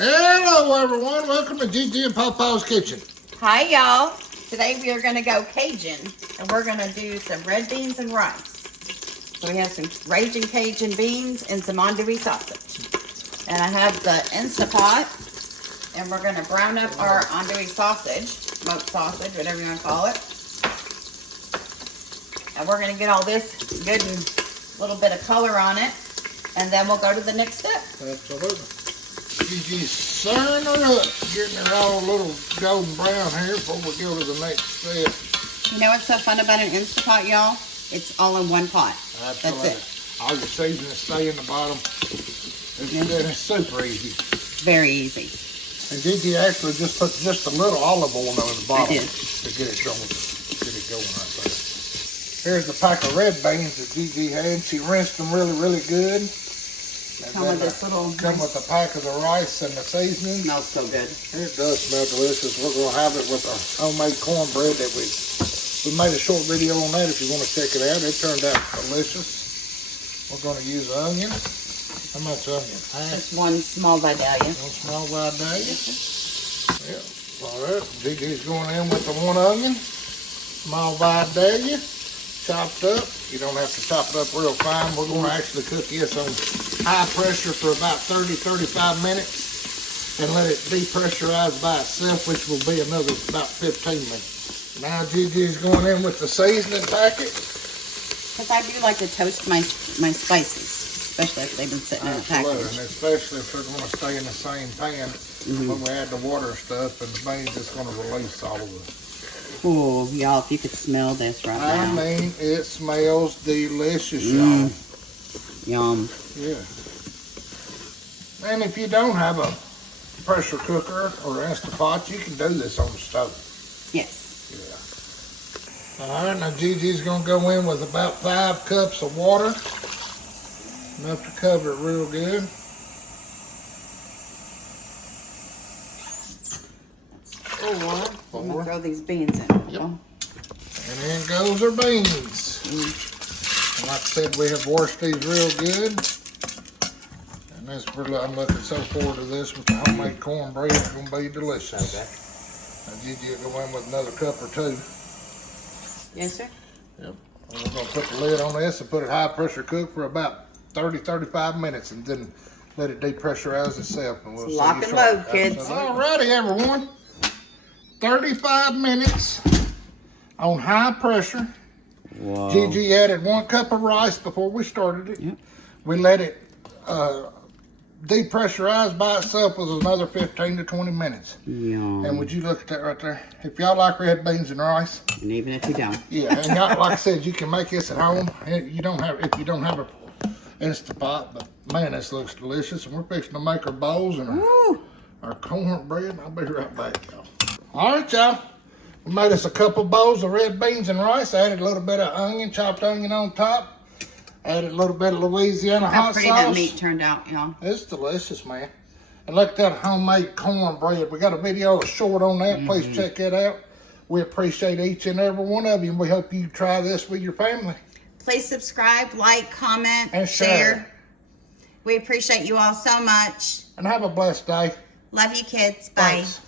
Hello everyone, welcome to Gigi and Papa's Kitchen. Hi y'all. Today we are going to go Cajun and we're going to do some red beans and rice. So we have some Ragin Cajun beans and some andouille sausage. And I have the Instapot and we're going to brown up our andouille sausage, smoked sausage, whatever you want to call it. And we're going to get all this good and a little bit of color on it. And then we'll go to the next step. Absolutely. Gigi's stirring her up, getting her all a little golden brown here before we go to the next step. You know what's so fun about an Instapot, y'all? It's all in one pot. Absolutely. That's it. All your seasonings stay in the bottom. It's super easy. Very easy. And Gigi actually just put just a little olive oil on the bottom to get it going. Right there. Here's the pack of red beans that Gigi had. She rinsed them really good. And come with this little... Come with a pack of the rice and the seasoning. Smells so good. It does smell delicious. We're going to have it with our homemade cornbread that we made a short video on that if you want to check it out. It turned out delicious. We're going to use onion. How much onion? Just one small vidallion. One small vidallion. Yeah. All right. Gigi's going in with the one onion. Small vidallion. Chopped up. You don't have to chop it up real fine. We're going to actually cook this on high pressure for about 30-35 minutes and let it depressurize by itself, which will be another about 15 minutes. Now Gigi's going in with the seasoning packet. Because I do like to toast my spices, especially if they've been sitting in a package. And especially if they're going to stay in the same pan when we add the water and stuff, and the beans is going to release all of it. Oh, y'all, if you could smell this right now. I mean, it smells delicious, y'all. Yum. Yeah. And if you don't have a pressure cooker or Instapot, you can do this on the stove. Yes. Yeah. All right, now Gigi's going to go in with about 5 cups of water. Enough to cover it real good. I'm going to throw these beans in. Yep. And in goes our beans. Like I said, we have washed these real good. And this, I'm looking so forward to this with the homemade cornbread. It's going to be delicious. Okay. Now Gigi will go in with another cup or 2. Yes, sir. Yep. And we're going to put the lid on this and put it high pressure cook for about 30-35 minutes and then let it depressurize itself. And we'll lock and load, kids. Alrighty, everyone. 35 minutes on high pressure. Whoa. Gigi added 1 cup of rice before we started it. Yep. We let it depressurize by itself with another 15 to 20 minutes. Yum. And would you look at that right there? If y'all like red beans and rice. And even if you don't. Yeah, and y'all, like I said, you can make this at home. If you don't have a Instapot, but man, this looks delicious. And we're fixing to make our bowls and our cornbread. I'll be right back, y'all. All right, y'all. We made us a couple bowls of red beans and rice. Added a little bit of onion, chopped onion on top. Added a little bit of Louisiana hot sauce. How pretty that meat turned out, y'all. It's delicious, man. And look at that homemade cornbread. We got a video short on that. Please check that out. We appreciate each and every one of you, and we hope you try this with your family. Please subscribe, like, comment, and share. We appreciate you all so much. And have a blessed day. Love you, kids. Bye. Thanks.